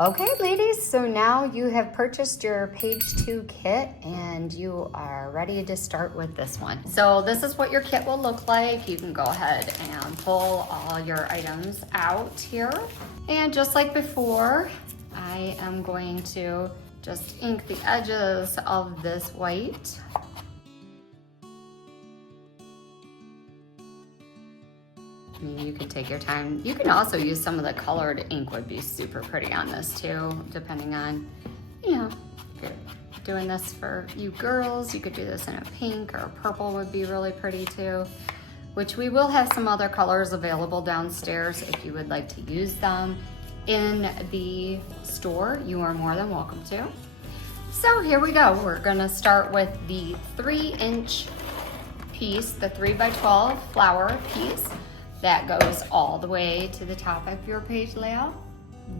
Okay, ladies, so now you have purchased your page 2 kit and you are ready to start with this one. So this is what your kit will look like. You can go ahead and pull all your items out here. And just like before, I am going to just ink the edges of this white. I mean, you can take your time. You can also use some of the colored ink, would be super pretty on this too, depending on, you know, if you're doing this for you girls, you could do this in a pink or a purple would be really pretty too, which we will have some other colors available downstairs if you would like to use them in the store. You are more than welcome to. So here we go. We're gonna start with the 3-inch piece, the 3x12 flower piece. That goes all the way to the top of your page layout,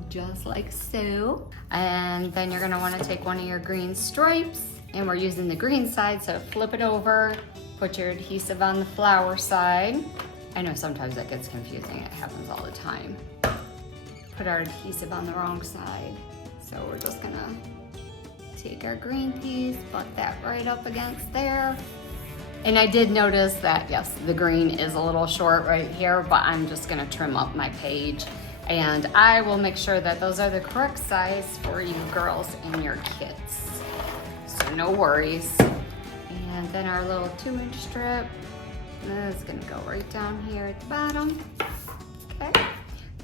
just like so. And then you're gonna wanna take one of your green stripes, and we're using the green side, so flip it over, put your adhesive on the flower side. I know sometimes that gets confusing, it happens all the time. Put our adhesive on the wrong side. So we're just gonna take our green piece, butt that right up against there. And I did notice that, yes, the green is a little short right here, but I'm just gonna trim up my page and I will make sure that those are the correct size for you girls in your kits. So no worries. And then our little 2-inch strip is gonna go right down here at the bottom. Okay.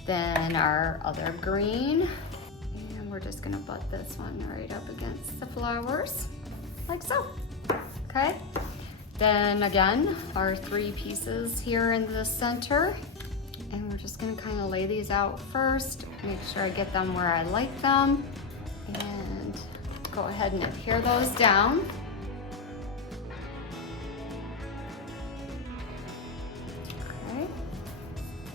Then our other green, and we're just gonna butt this one right up against the flowers, like so, okay? Then again, our 3 pieces here in the center. And we're just gonna kind of lay these out first, make sure I get them where I like them. And go ahead and adhere those down. Okay,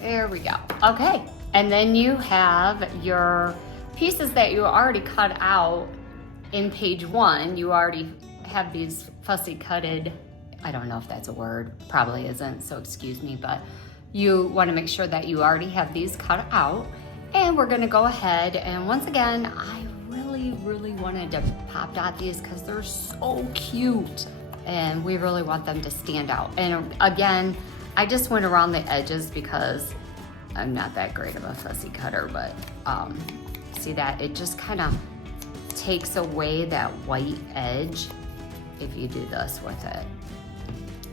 there we go. Okay, and then you have your pieces that you already cut out in page 1. You already have these fussy cutted, I don't know if that's a word, probably isn't, so excuse me, but you wanna make sure that you already have these cut out. And we're gonna go ahead, and once again, I really wanted to pop dot these because they're so cute. And we really want them to stand out. And again, I just went around the edges because I'm not that great of a fussy cutter, but see that? It just kind of takes away that white edge if you do this with it.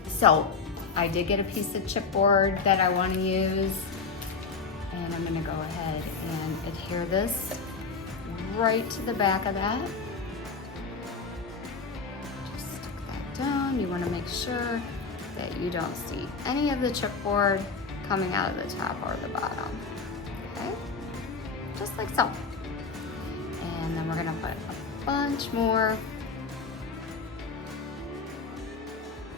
So I did get a piece of chipboard that I want to use, and I'm going to go ahead and adhere this right to the back of that. Just stick that down. You want to make sure that you don't see any of the chipboard coming out of the top or the bottom. Okay, just like so. And then we're going to put a bunch more.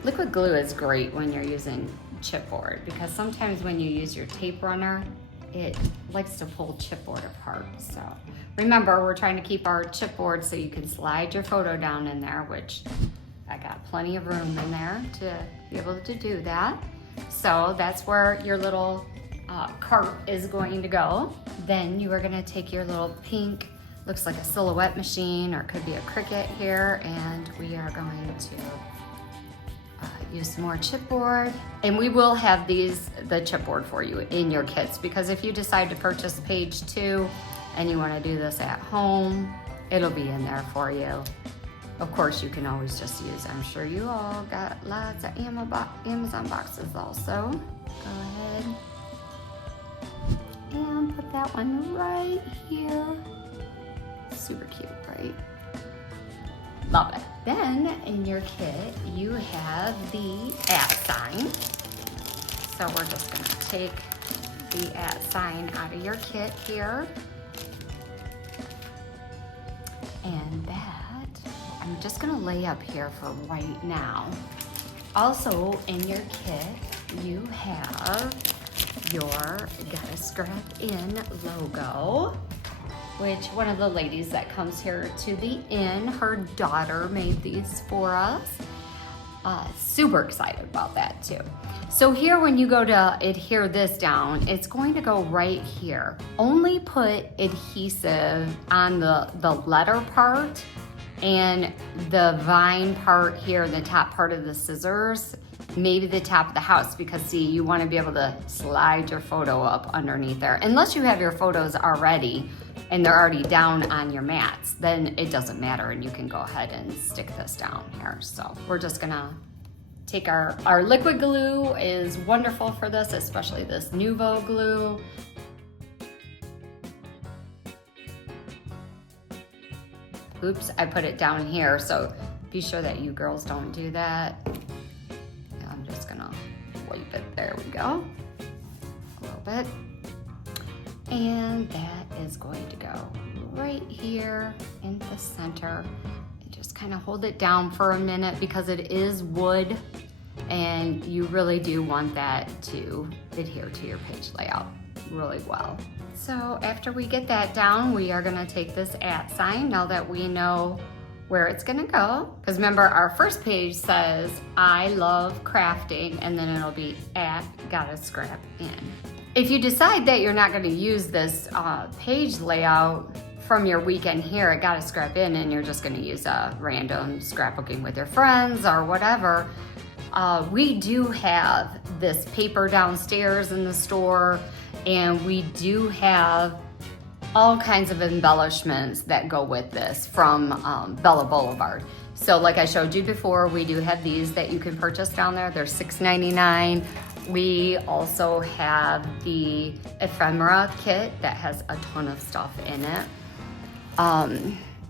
Liquid glue is great when you're using chipboard because sometimes when you use your tape runner, it likes to pull chipboard apart. So remember, we're trying to keep our chipboard so you can slide your photo down in there, which I got plenty of room in there to be able to do that. So that's where your little cart is going to go. Then you are gonna take your little pink, looks like a silhouette machine or it could be a Cricut here, and we are going to use some more chipboard. And we will have the chipboard for you in your kits, because if you decide to purchase page 2 and you want to do this at home, it'll be in there for you. Of course, you can always just use, I'm sure you all got lots of Amazon boxes also. Go ahead and put that one right here. Super cute, right? Love it. Then in your kit, you have the @ sign. So we're just gonna take the @ sign out of your kit here. And that, I'm just gonna lay up here for right now. Also in your kit, you have your Gotta Scrap In logo, which one of the ladies that comes here to the inn, her daughter made these for us. Super excited about that too. So here, when you go to adhere this down, it's going to go right here. Only put adhesive on the letter part and the vine part here, the top part of the scissors, maybe the top of the house, because see, you want to be able to slide your photo up underneath there. Unless you have your photos already and they're already down on your mats, then it doesn't matter and you can go ahead and stick this down here. So we're just gonna take our liquid glue is wonderful for this, especially this Nuvo glue. Oops, I put it down here, so be sure that you girls don't do that. I'm just gonna wipe it, there we go, a little bit. And that is going to go right here in the center. And just kind of hold it down for a minute because it is wood and you really do want that to adhere to your page layout really well. So after we get that down, we are gonna take this @ sign now that we know where it's gonna go. Because remember, our first page says, I love crafting, and then it'll be @gotta scrap in. If you decide that you're not gonna use this page layout from your weekend here at Gotta Scrap In, and you're just gonna use a random scrapbooking with your friends or whatever, we do have this paper downstairs in the store, and we do have all kinds of embellishments that go with this from Bella Boulevard. So like I showed you before, we do have these that you can purchase down there. They're $6.99. We also have the ephemera kit that has a ton of stuff in it.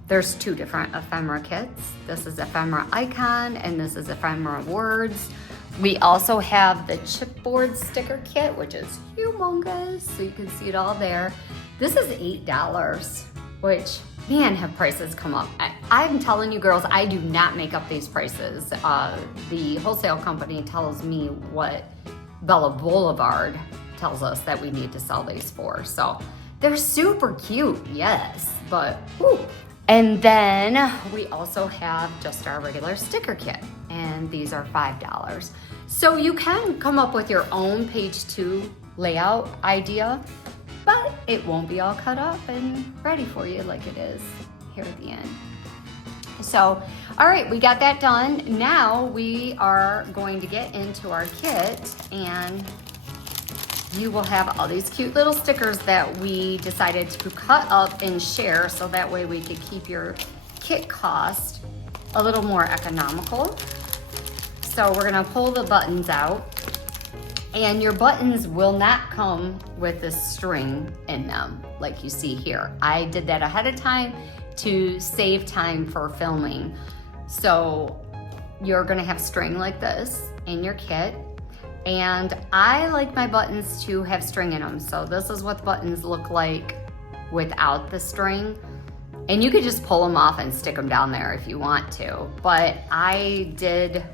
There's 2 different ephemera kits. This is ephemera icon and this is ephemera words. We also have the chipboard sticker kit, which is humongous, so you can see it all there. This is $8, which, man, have prices come up. I'm telling you girls, I do not make up these prices. The wholesale company tells me what Bella Boulevard tells us that we need to sell these for. So they're super cute, yes, but whew. And then we also have just our regular sticker kit, and these are $5. So you can come up with your own page 2 layout idea, but it won't be all cut up and ready for you like it is here at the end. So, all right, we got that done. Now we are going to get into our kit, and you will have all these cute little stickers that we decided to cut up and share, so that way we could keep your kit cost a little more economical. So we're gonna pull the buttons out, and your buttons will not come with this string in them like you see here. I did that ahead of time to save time for filming. So you're gonna have string like this in your kit. And I like my buttons to have string in them. So this is what the buttons look like without the string. And you could just pull them off and stick them down there if you want to. But I did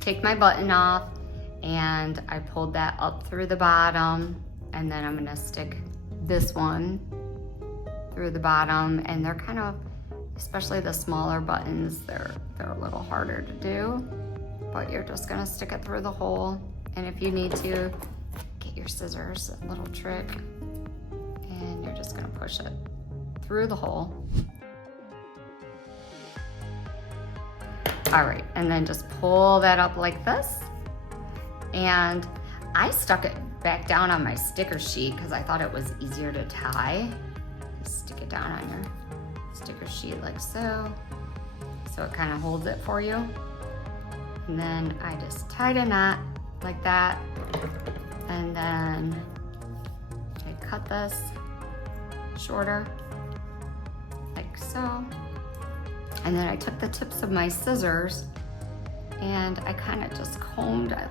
take my button off and I pulled that up through the bottom. And then I'm gonna stick this one through the bottom. And they're kind of, especially the smaller buttons, they're a little harder to do. But you're just gonna stick it through the hole. And if you need to, get your scissors, a little trick, and you're just gonna push it through the hole. All right, and then just pull that up like this. And I stuck it back down on my sticker sheet because I thought it was easier to tie. Just stick it down on your sticker sheet like so. So it kind of holds it for you. And then I just tied a knot like that. And then I cut this shorter, like so. And then I took the tips of my scissors and I kind of just combed, I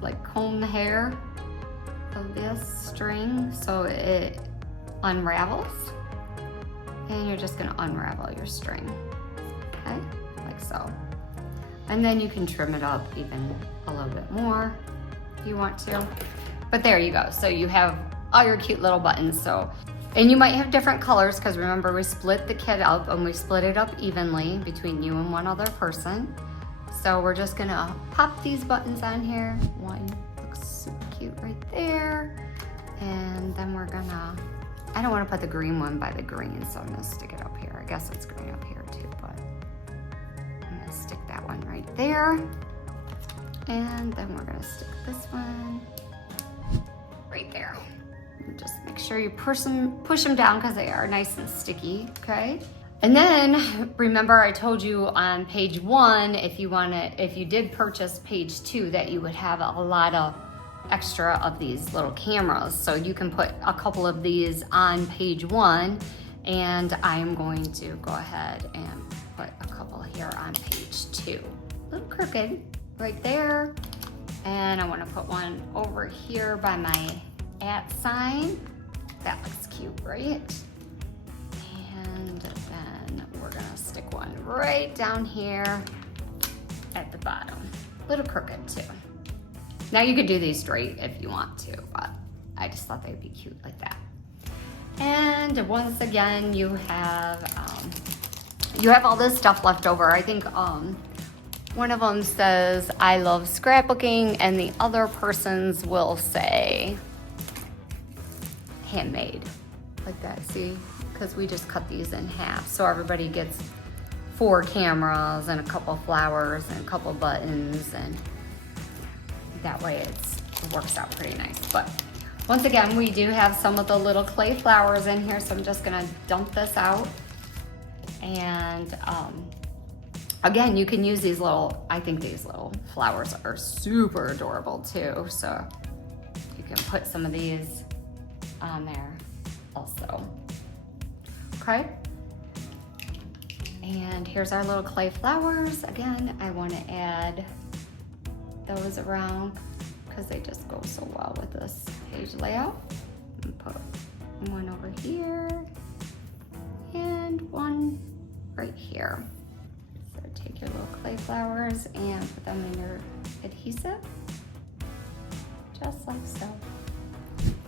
like comb the hair of this string so it unravels. And you're just gonna unravel your string, okay, like so. And then you can trim it up even a little bit more if you want to. But there you go. So you have all your cute little buttons. So, and you might have different colors because remember we split the kit up and we split it up evenly between you and one other person. So we're just gonna pop these buttons on here. One looks super cute right there. And then we're gonna, I don't wanna put the green one by the green, so I'm gonna stick it up here. I guess it's green up here too, but I'm gonna stick that one right there. And then we're gonna stick this one right there. And just make sure you push them down because they are nice and sticky, okay? And then remember I told you on page 1, if you did purchase page 2, that you would have a lot of extra of these little cameras. So you can put a couple of these on page 1, and I'm going to go ahead and put a couple here on page 2. A little crooked right there. And I want to put one over here by my @ sign. That looks cute, right? And then we're gonna stick one right down here at the bottom. A little crooked too. Now you could do these straight if you want to, but I just thought they'd be cute like that. And once again, you have all this stuff left over. I think one of them says, I love scrapbooking, and the other person's will say handmade, like that, see? Because we just cut these in half. So everybody gets 4 cameras and a couple flowers and a couple buttons, and that way it works out pretty nice. But once again, we do have some of the little clay flowers in here, so I'm just gonna dump this out. And again, you can use these little, I think these little flowers are super adorable too. So you can put some of these on there also. Okay. And here's our little clay flowers. Again, I want to add those around because they just go so well with this page layout. And put one over here and one right here. So take your little clay flowers and put them in your adhesive, just like so.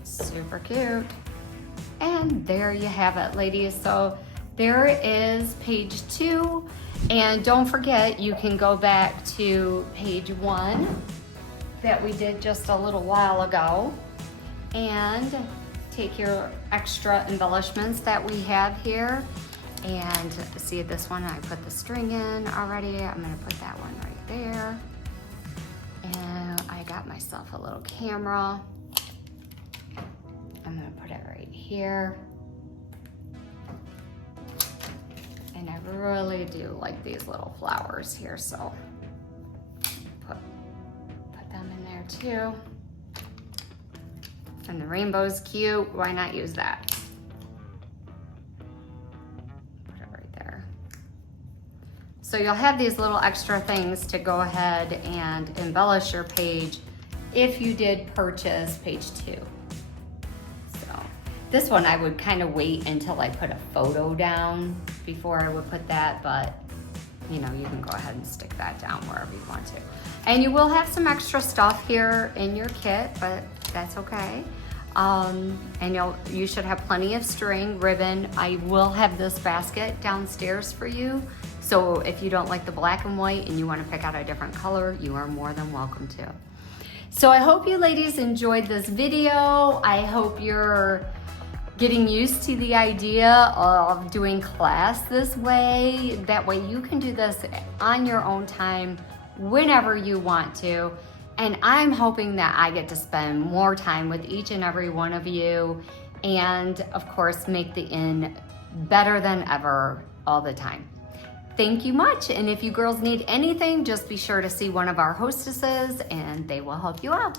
Super cute. And there you have it, ladies. So there is page 2. And don't forget, you can go back to page 1 that we did just a little while ago and take your extra embellishments that we have here. And see this one, I put the string in already. I'm gonna put that one right there. And I got myself a little camera. I'm gonna put it right here. And I really do like these little flowers here, so put them in there too. And the rainbow's cute, why not use that? Put it right there. So you'll have these little extra things to go ahead and embellish your page if you did purchase page 2. This one I would kind of wait until I put a photo down before I would put that, but you know, you can go ahead and stick that down wherever you want to. And you will have some extra stuff here in your kit, but that's okay. And you should have plenty of string, ribbon. I will have this basket downstairs for you. So if you don't like the black and white and you want to pick out a different color, you are more than welcome to. So I hope you ladies enjoyed this video. I hope you're getting used to the idea of doing class this way. That way you can do this on your own time whenever you want to. And I'm hoping that I get to spend more time with each and every one of you, and of course make the inn better than ever all the time. Thank you much, and if you girls need anything, just be sure to see one of our hostesses and they will help you out.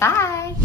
Bye.